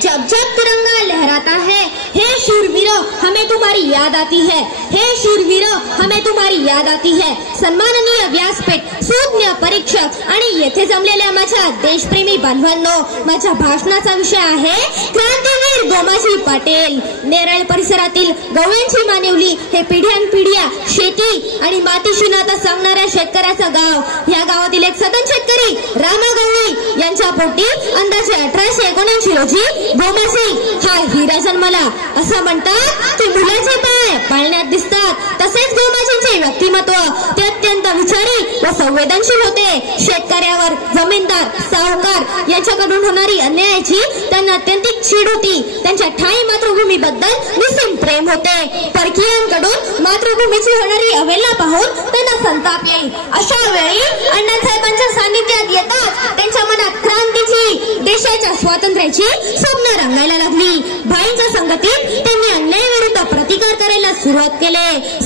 जब जब तिरंगा लहराता है, हे शूरवीरों हमें तुम्हारी याद आती है, हे शूरवीरों हमें तुम्हारी याद आती है। सन्माननीय व्यासपीठ, सुज्ञ परीक्षक आणि येथे जमलेल्या माझ्या देशप्रेमी बांधवांनो, माझ्या भाषणाचा विषय आहे क्रांतीवीर गोमाजी पाटील। नेरळ परिसरातील गवळ्यांची मानिवली हे पिढ्यानपिढ्या शेती आणि मातीशी नातं सांगणाऱ्या शेतकऱ्याचं गाव। या गावातील एक सदन शेतकरी रामा गवळी यांच्या पोटी अंदाजे 1879 रोजी गोमाजी हा हिरा जन्मला। असं म्हणतात की मुलाचे पाय पाळण्यात दिसतात, तसेच गोमाजींचे व्यक्तिमत्व ते अत्यंत विचारी व संवेदनशील होते। शेतकऱ्यावर जमीनदार सावकार यांच्याकडून होणारी अन्यायाची त्यांना अत्यंत चीड होती। त्यांच्या ठाई मातृभूमीबद्दल निस्सीम प्रेम होते। परकीयांकडून मातृभूमीची होणारी अवहेलना पाहून त्यांना संताप येईल। अशा वेळी अण्णासाहेबांच्या सानिध्यात येतात त्यांच्या मनात क्रांतीची, देशाच्या स्वातंत्र्याची स्वप्न रंगायला लागली। भाईंच्या संगतीत त्यांनी अन्यायाविरुद्ध प्रतिकार करायला सुरुवात केली।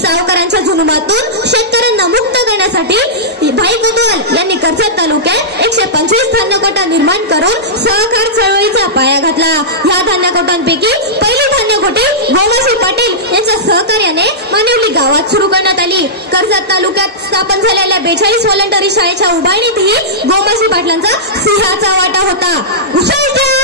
सावकारांच्या जुलुमातून शेतकऱ्यांना मुक्त करण्यासाठी भाई कोतवाल यांनी कर्जत तालुक्यात 125 धान्यकोटा निर्माण करून सहकार चळवळीचा पाया घातला। या धान्यकोटांपैकी पहिली धान्यकोटी गोमाजी पाटील यांच्या सहकार्याने मानिवली गावात सुरू करण्यात आली। कर्जत तालुक्यात स्थापन झालेल्या 42 व्हॉलंटरी शाळेच्या उभारणीतही गोमाजी पाटलांचा सिंहाचा वाटा होता। उषलत्या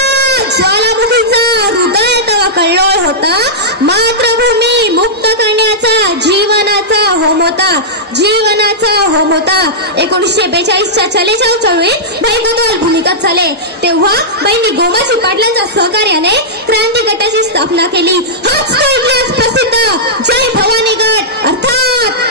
ज्वालामुखीचा हृदय तवा कल्लोळ होता, मातृभूमी मुक्त करण्याचा जीवनाचा होम होता, जीवनाचा होम होता। 1942च्या चलेजाव चळवळीत भाई कोतवाल भूमिगत झाले, तेव्हा बाईंनी गोमाजी पाटलांच्या सहकार्याने क्रांती गटाची स्थापना केली। हाच तो इतिहास प्रसिद्ध जय भवानी गट अर्थात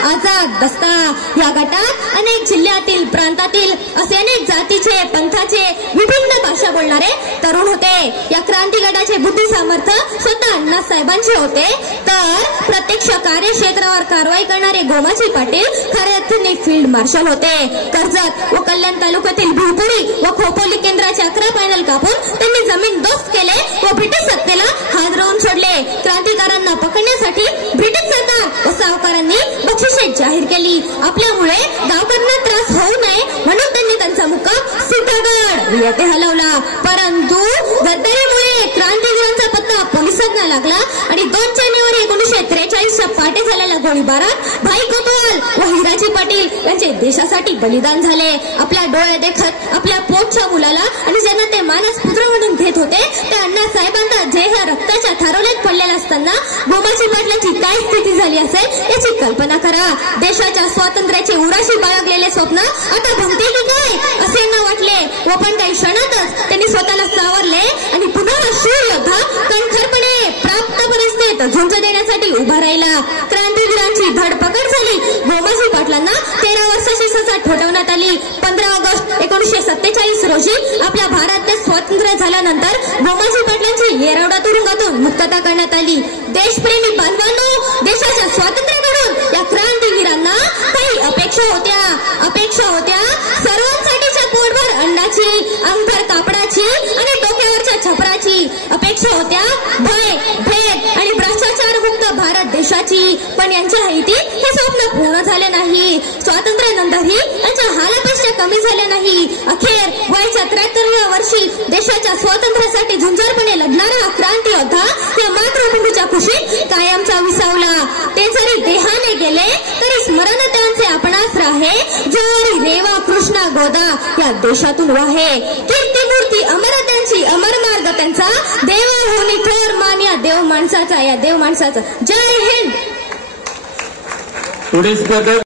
आझाद दस्ता। या गटात अनेक जिल्ह्यातील प्रांतातील असे अनेक जातीचे, पंथाचे, विभिन्न भाषा बोलणारे तरुण होते। या क्रांती गटाचे बुद्धी सामर्थ्य स्वतः अण्णासाहेबांचे होते, तर प्रत्यक्ष कार्यक्षेत्रावर कारवाई करणारे गोमाजी पाटील खऱ्या अर्थाने फील्ड मार्शल होते। कर्जत व कल्याण तालुक्यातील भिवपुरी व खोपोली केंद्राचे 11 पॅनल कापून त्यांनी जमीन दोस्त केले व ब्रिटिश सत्तेला हादरवून सोडले। क्रांतिकारांना पकडण्यासाठी ब्रिटिश सरकार व सावकारांनी बक्षिसे जाहीर केली। आपल्यामुळे गावकऱ्यांना त्रास होऊ नये म्हणून त्यांनी त्यांचा मुक्काम सिद्धगड येथे हलवला, परंतु गद्दारीमुळे क्रांतिवीरांचा पत्ता पोलिसांना लागला आणि 2 जानेवारी 1943च्या पहाटे झालेल्या गोळीबारात भाई कोतवाल व हिराजी पाटील यांचे देशासाठी बलिदान झाले। आपल्या डोळे देखत आपल्या पोटच्या मुलाला आणि ज्यांना ते मानस पुत्र म्हणून घेत होते ते अण्णासाहेबांना जे ह्या रक्ताच्या थारोळ्यात पडलेला असताना गोमाजी पाटलांची काय स्थिती झाली असेल याची कल्पना करा। देशाच्या स्वातंत्र्याचे उराशी बाळगलेले स्वप्न आता भंगते की काय असे न वाटले व पण काही क्षणातच त्यांनी स्वतःला सावरले आणि पुन्हा शूर योद्धा कणखरपणे प्राप्त परिस्थितीत झुंज देण्यासाठी उभा राहिला। क्रांतिवीरांची धडपकड झाली। गोमाजी पाटलांना 13 वर्षाची सजा ठोठावण्यात आली। 15 ऑगस्ट 1947 रोजी आपल्या भारत देश स्वातंत्र्य झाल्यानंतर गोमाजी पाटलांची येरवडा तुरुंगातून मुक्तता करण्यात आली। देशप्रेमी बांधवांनो, देशाच्या स्वातंत्र्याकडून या क्रांतिवीरांना काही अपेक्षा होत्या सर्वांसाठीच्या पोटभर अन्नाची, अंगभर कापडाची आणि डोक्यावरच्या छपराची अपेक्षा होत्या, भय, भेद आणि भ्रष्टाचार मुक्त भारत देशाची। पण यांच्या हाती हे स्वप्न पूर्ण झाले नाही। स्वातंत्र्यानंतरही यांच्या हालापेक्षा कमी झाल्या नाही। अखेर वयाच्या 73व्या वर्षी देशाच्या स्वातंत्र्यासाठी झुंजारपणे लढणारा क्रांती योद्धा या मातृभूमीच्या कुशीत कायमचा विसावला। ते जरी देहाने गेले तरी स्मरण त्यांचे आपणास राहे, जरी रेवा कृष्णा गोदा या देशातून वाहे। कीर्तिमूर्ती अमर त्यांची, अमर मार्ग त्यांचा, देवा होनी थोर मान या देव माणसाचा, या देव माणसाचा। जय हिंद।